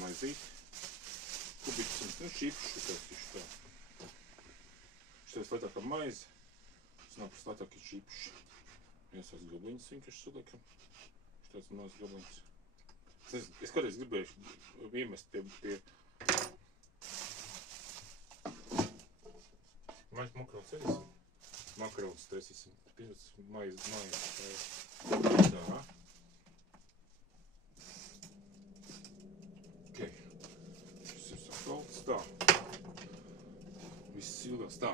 maizīt. Kubiks, nu šipšu taisīšu tā. Šitais lētākā maize. Tas nākas lētākie šipši. Iesās gabliņas vienkārši saliekam. Šitais mazs gabliņas. Es kādreiz gribēju iemest pie makaronas taisīsim. Makaronas taisīsim. Maize. Tā. Ok. Šis ir sakalts. Tā. Viss ilgās tā.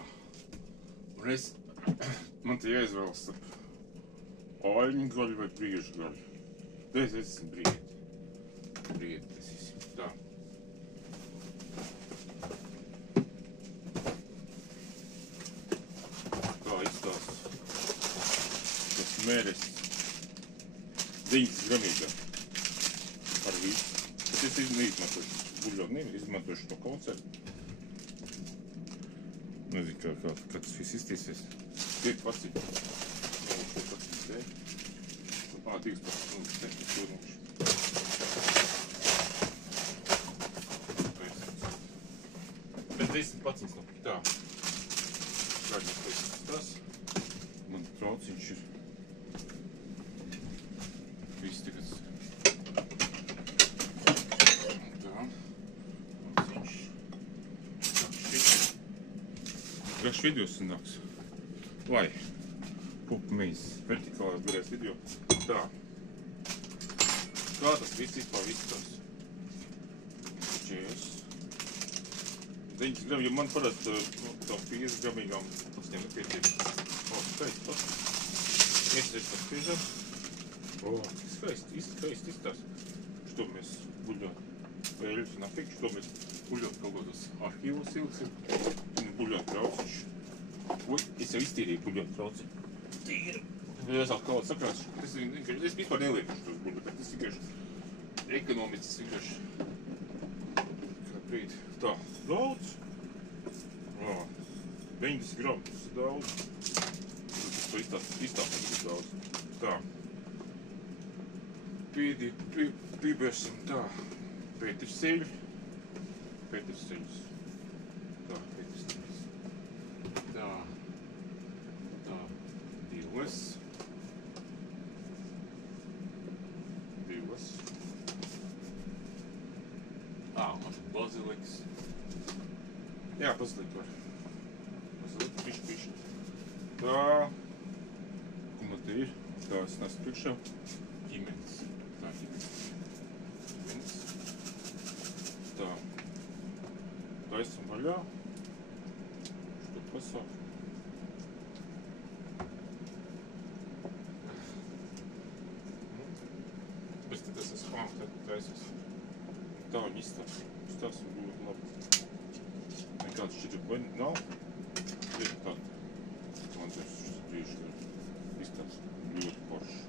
Un man te jāizvēlas starp āļņu gaļu vai briežu gaļu. Es esmu briedi. Briedi taisīsim. Tā. Tā izstās. Tas mēres 9 gramīgā par visu. Bet es neizmantošu buļļonu, izmantošu to koncertu. Nezinu, kā tas viss iztīsies. 5 paciņi. Jā, 5 paciņi dēļ. 2 paciņi stūrnīši. Bet 10 paciņas nav. Tā. Šāļņas taisīs tas. Man trauciņš ir. Viss tagad. Tā. Trauciņš. Garš video sanāks. Lai. Pupa mīzes. Vertikālās garais video. Tā. Kā tas viss vispār izskatās? Čēs. 9 grami, jo man parasti tām 50 gramīgām pacņiem nepietiek. Skaisti pats. Iesaiši pats piežam. Skaisti izskatās. Što mēs buļļot vēļus un afik, što mēs buļļot kaut kādos arhīvos ilgsim. Un buļļot trauciņš. Es jau iztīrīju buļļot trauciņu. Tīri. Es atkal sakrāšu. Es vispār nelieku šos buļļot, bet es vienkārši ekonomiski vienkārši kā brīdi. Tā, daudz. 90 gramu, tas ir daudz. Tas izstāpēt ir daudz. Tā. Pībēsim tā. Pēterseļu. Pēterseļus. Tā, pēterseļus. Tā. Tā. Divas. Man šeit baziliks. Jā, bazilika var. Bazilika, pišķi. Tā. Ko man te ir? Tā, es nesu priekšā. Ķimenis. Tā, ķimenis. Tā. Taisam vaļā. Što pasāk. Bet te tas spām, tad taisas. Tā viņi izstāsta. Tas ir ļoti labi. Nekāds šķiet baini nav. Ir tāda. Man tas šis brīži izstāsta. Ļoti porši.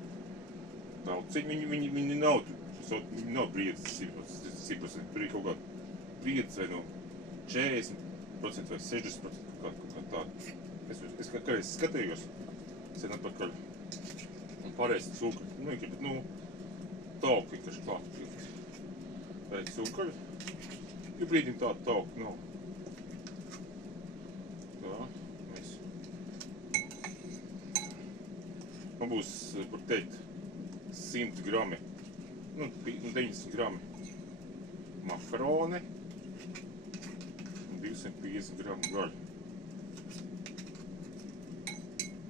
Daudziņi viņi nav. Viņi nav briedis 100%. Tur ir kaut kāda briedis vai no 40% vai 60% kaut kā tāda. Es kādreiz skatījos. Sen atpakaļ. Un pareizi cukuri. Bet tauku vienkārši klāt. Tā ir cukuri. Jo brīdim tāda tauka nav. Tā, mēs. Man būs, var teikt, 100 grami, 90 grami makaroni un 250 grami gaļu.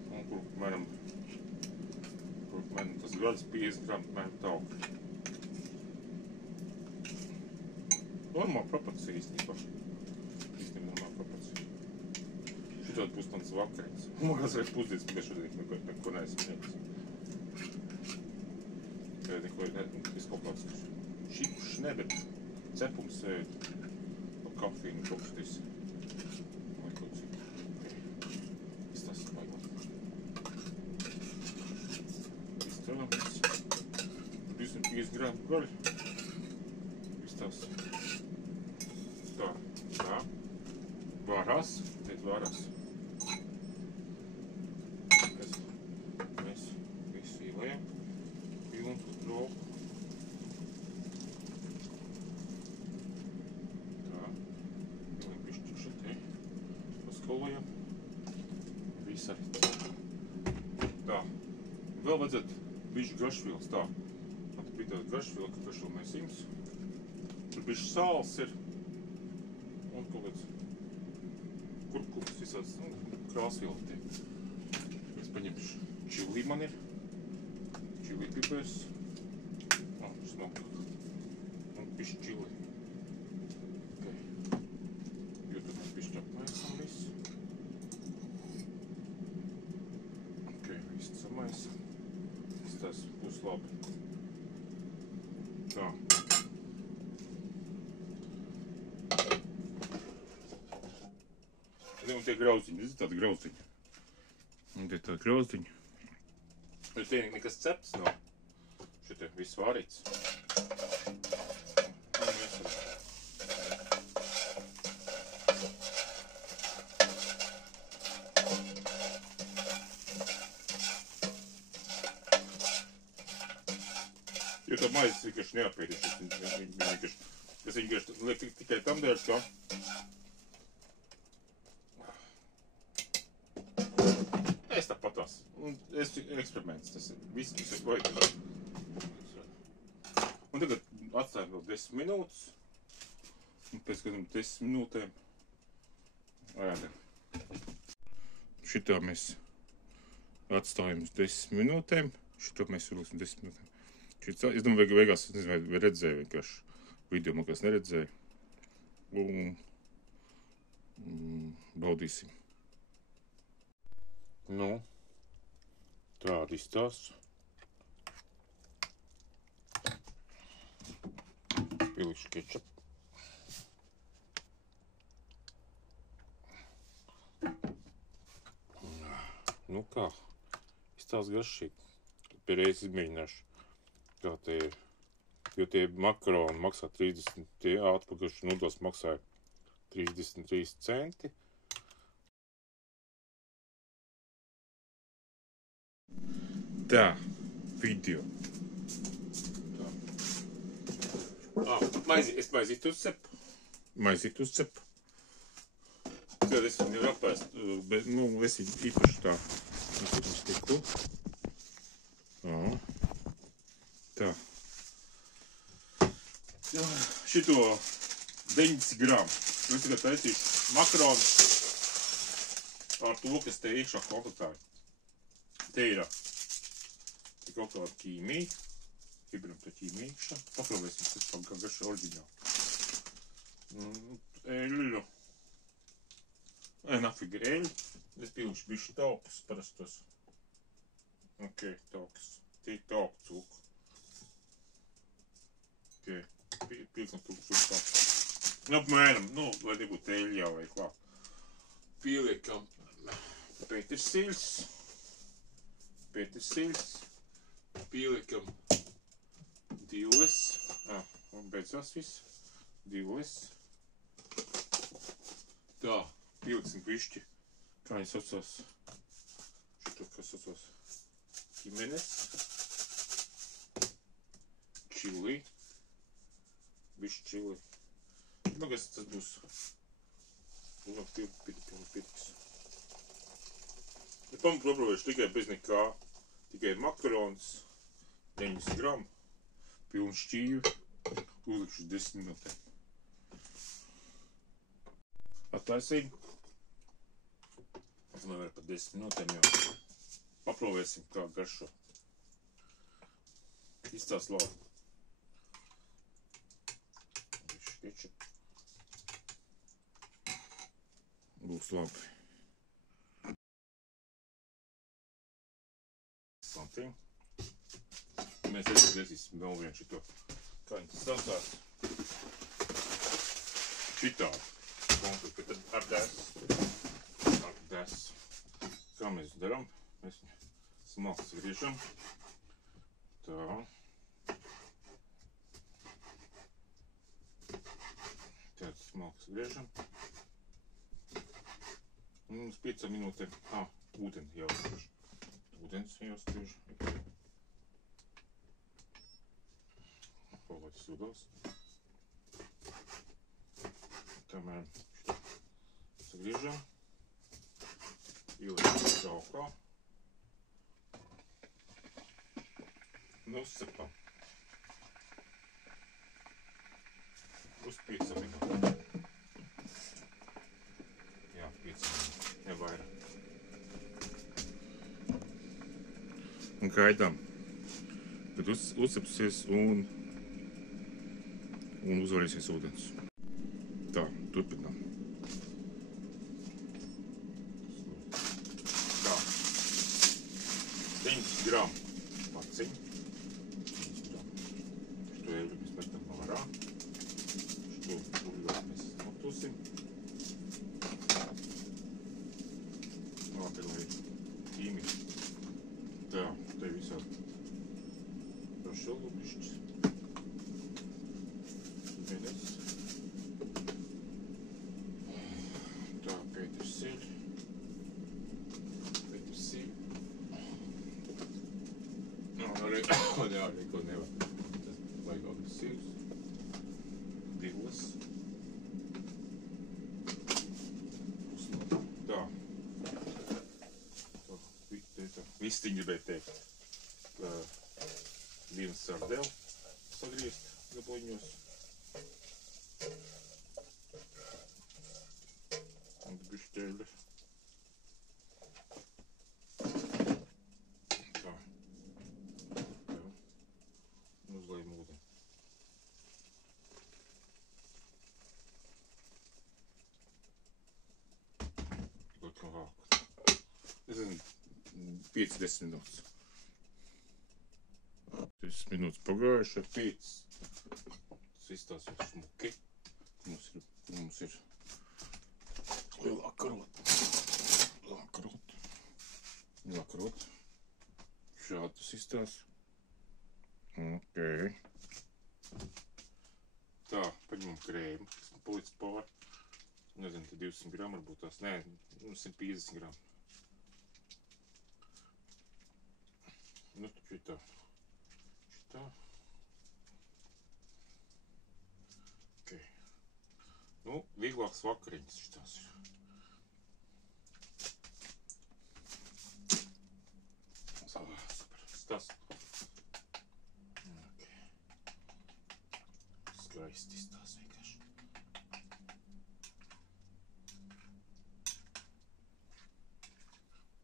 Un kur, mēram, tas gaļas 50 grami, mēram, tauka. Normāla proporcija īstenībā. Normāla proporcija. Šitādi būs tāds vakariņas. Man kāds vajag pusdienas, bet šodien neko neesmu ņēmis. Es kaut kāds šipušs ne, bet cepums pa kafīnu kaut kas tis. Vai kaut cik. Izstāsts baigāt. Izstāsts. 250 gramu gaļu. Izstāsts. Tā. Varās. Teikt varās. Mēs visu ielējam. Pilnu to trauku. redzat, bišķi garšvielas tā. Man bija tāda garšviela, ka garšviela mēsījums. Tur bišķi sāls ir. Un kaut kāds kurkums visāds, krāsviela tiek. Es paņemšu čili man ir. Čili pipers. Smoke. Un bišķi čili. Okay. Jo tad mēs bišķi apmaisam visu. Ok, viss samaisa. Tas būs labi. Tā. Un tie grauziņi, zini, tādi grauziņi. Un tie tādi grauziņi. Bet tie nekas cepts nav. Šitie viss vārīts. Jo tā maizes vienkārši neapēdīšu. Es vienkārši liek tikai tam dēļ, ka es tāpatās. Es eksperiments, tas ir viss, kas ir vajag. Un tagad atstājam vēl 10 minūtes. Un pēc kādam 10 minūtēm ēdam. Šitā mēs atstājam uz 10 minūtēm. Šito mēs uzliksim 10 minūtēm. Es domāju, beigās, es nezinu, vai redzēju vienkārši video, man kāds neredzēju. Un baudīsim. Nu, tādi izstāsts. Spīlīšu kečupu. Nu kā, izstāsts garšīgi. Pēreiz izmēģināšu. Kā te ir, jo tie makaroni maksā 30, tie atpakaļ nudels maksāja 33 centi. Tā, video. Es maizīt uzcepu. Maizīt uzcepu. Tad es viņu var apēst, bet, es viņu īpaši tā. Es viņu stiku. Tā. Šito 90 gramu. Es tagad taisīšu makaronu ar to, kas te iekšā komplektēju. Te ir kaut kāda ķīmija. Ķibram to ķīmiju iekšā. Paprovēsim, tas kā garša oriģināli. Eļļu. Nafig eļļu. Es pilkšu bišķi taukus parastos. Ok, taukus. Tie tauku cūku. Pilkam tūkstu tā. Apmēram, lai nebūtu eļļā vai klāt. Pieliekam petersiļs. Pieliekam divles. Un beidzās viss. Divles. Tā, pieliksim bišķi. Kā viņi saucās? Šito, kas saucās? Ķimenes. Čili. Bišķi čili. Tagad tas būs pirks. Es paprovēšu tikai bez nekā. Tikai makarons, 90 gramu, pilnu šķīvi, uzlikšu 10 minūtēm. Attaisīju. Es nevaru pat 10 minūtēm jau. Paprovēsim, kā garšo. Izstāst labi. Kečup. Būs labi. Something. Mēs iesaistīsim vēl vienu šito. Kā viņi tas saucās? Šitādu. Konkrēti, tad ar desu. Kā mēs darām? Mēs smalks griežam. Tā. Tāds smalks griežam. Un uz 5 minūtēm. Ūdeni jāuzspiež. Ūdens jāuzspiež. Palaid sūdās. Tomēr sagriežam. Ieliekam traukā. Nosapam. Uzpiecam vienkārši. Jā, 5 minūtes, nevairāk. Un gaidām, kad uzcepsies un uzvarīsies ūdens. Tā, turpinām. Tā. 9 gramu paciņu. 9 gramu. Šo eļļu mēs metam ārā. Šo buļļot mēs notūsim. Labi, lai tīmi. Tā, te visādi rošelubišķis. Vienes. Tā, petersiļ. Jā, neko nevar. Tas vajag sīvs. Divas. Tā. Vistiņi gribēja teikt. Vienas sardeli sagriezt gabaliņos. Un bišķēļi. Uzlējam ūdeni. Ļoti no vāku. Es zinu, 5-10 minūtes. 10 minūtes pagājuši ar 5. Tas izstāsies smuki. Mums ir lielā karota. Šādi tas izstās. Ok. Tā, paņemam krēmu, kas man palicis pār. Nezinu, te 200 gramu varbūt tās. Nē, 150 gramu. Nu, tad šitā. Ok. Nu, vieglāks vakariņas šitās ir. Super, stas. Skaisti izstās vienkārši.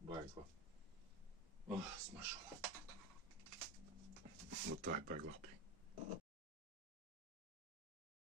Baigi labi. Smaržo. Nu tā ir baigi labi.